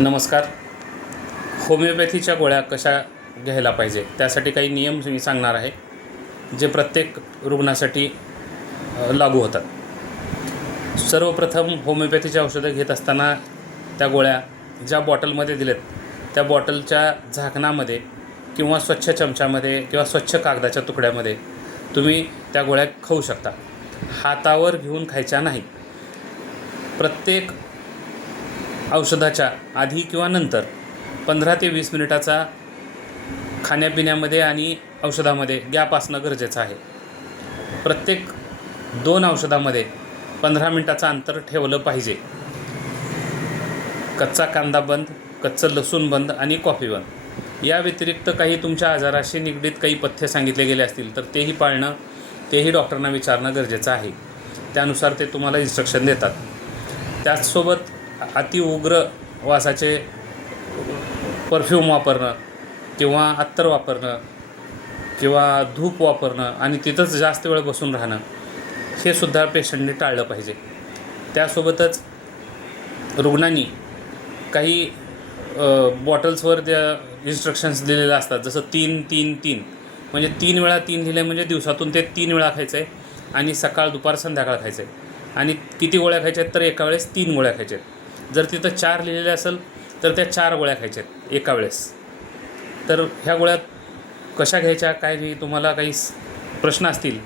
नमस्कार. होमिओपॅथीच्या गोळ्या कशा घ्यायला पाहिजे त्यासाठी काही नियम मी सांगणार आहे, जे प्रत्येक रुग्णासाठी लागू होतात. सर्वप्रथम होमिओपॅथीची औषधं घेत असताना त्या गोळ्या ज्या बॉटलमध्ये दिलेत त्या बॉटलच्या झाकणामध्ये किंवा स्वच्छ चमच्यामध्ये किंवा स्वच्छ कागदाच्या तुकड्यामध्ये तुम्ही त्या गोळ्या खाऊ शकता. हातावर घेऊन खायच्या नाही. प्रत्येक औषधाच्या आधी किंवा नंतर 15 ते 20 मिनिटाचा खाण्यापिण्यामध्ये आणि औषधामध्ये गॅप असणं गरजेचं आहे. प्रत्येक 2 औषधामध्ये 15 मिनिटाचं अंतर ठेवलं पाहिजे. कच्चा कांदा बंद, कच्चं लसूण बंद आणि कॉफी बंद. या व्यतिरिक्त काही तुमच्या आजाराशी निगडीत काही पथ्य सांगितले गेले असतील तर तेही पाळणं, तेही डॉक्टरांना विचारणं गरजेचं आहे. त्यानुसार ते तुम्हाला इन्स्ट्रक्शन देतात. त्याचसोबत अतिउग्र वासाचे परफ्यूम वापरणं किंवा अत्तर वापरणं किंवा धूप वापरणं आणि तिथंच जास्त वेळ बसून राहणं हे सुद्धा पेशंटने टाळलं पाहिजे. त्यासोबतच रुग्णांनी काही बॉटल्सवर त्या इन्स्ट्रक्शन्स दिलेले असतात, जसं 3-3-3 म्हणजे 3 वेळा 3 लिहिले म्हणजे दिवसातून ते 3 वेळा खायचं आहे आणि सकाळ दुपार संध्याकाळ खायचं आहे. आणि किती गोळ्या खायच्या आहेत तर एका वेळेस 3 गोळ्या खायच्या आहेत. जर तिथं 4 लिहिलेले असेल तर त्या 4 गोळ्या खायच्या आहेत एका वेळेस. तर ह्या गोळ्या कशा घ्यायच्या, काय नाही, तुम्हाला काही प्रश्न असतील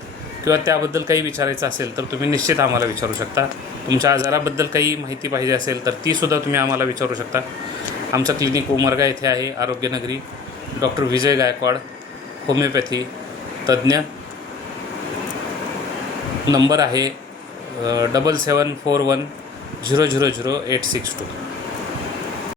किंवा त्याबद्दल काही विचारायचं असेल तर तुम्ही निश्चित आम्हाला विचारू शकता. तुमच्या आजाराबद्दल काही माहिती पाहिजे असेल तर तीसुद्धा तुम्ही आम्हाला विचारू शकता. आमचं क्लिनिक उमरगा येथे आहे, आरोग्यनगरी. डॉक्टर विजय गायकवाड, होमिओपॅथी तज्ज्ञ. नंबर आहे 7741 000 862.